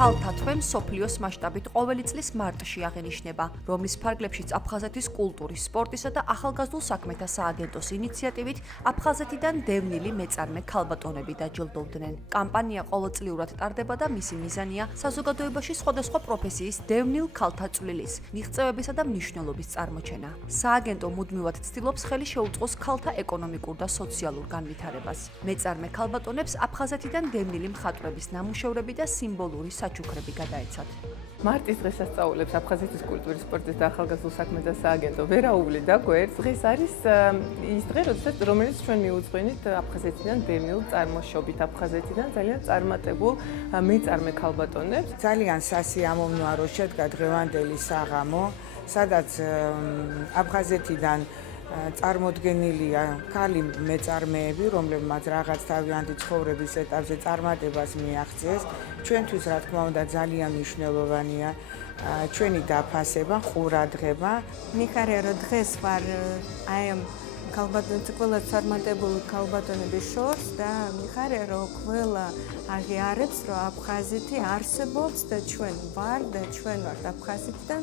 ქალთა თვე მსოფლიოს მასშტაბით ყოველი წლის მარტში აღინიშნება, რომლის ფარგლებშიც აფხაზეთის კულტურის, სპორტისა და ახალგაზრდულ საქმეთა სააგენტოს ინიციატივით აფხაზეთიდან დევნილი მეწარმე ქალბატონები დაჯილდოვდნენ. კამპანია ყოველწლიურად ტარდება და მისი მიზანია საზოგადოებაში სხვადასხვა პროფესიის დევნილ ქალთა წვლილის, მიღწევებისა და მნიშვნელობის წარმოჩენა. სააგენტო მუდმივად ცდილობს ხელი შეუწყოს ქალთა ეკონომიკურ და სოციალურ განვითარებას. მეწარმე ქალბატონებს აფხაზეთიდან დევნილი მხატვრების ნამუშევრები და სიმბოლური საჩუქრები გადაეცათ. მარტის დღესასწაულებს აფხაზეთის კულტურის, სპორტის და ახალგაზრდულ საქმეთა სააგენტო ვერ აუვლიდა გვერდს. დღეს არის ის დღე, რომელიც ჩვენ მიუძღვენით აფხაზეთიდან დევნილ წარმოშობით, აფხაზეთიდან ძალიან წარმატებულ მეწარმე ქალბატონებს. ძალიან სასიამოვნოა, რომ შედგა დღევანდელი საღამო, სადაც აფხაზეთიდან წარმოდგენილია ქალი მეწარმეები, რომლებმაც რაღაც თავიანთი ცხოვრების ეტაპზე წარმატებას მიაღწიეს. ჩვენთვის, რა თქმა უნდა, ძალიან მნიშვნელოვანია ჩვენი დაფასება, ყურადღება. მიხარია, რომ დღეს ვარ აი ამ ქალბატონების ყველა წარმატებული ქალბატონების შორს და მიხარია, რომ ყველა აღიარებს, რომ აფხაზეთი არსებობს და ჩვენ ვარ და ჩვენ ვართ აფხაზეთიდან.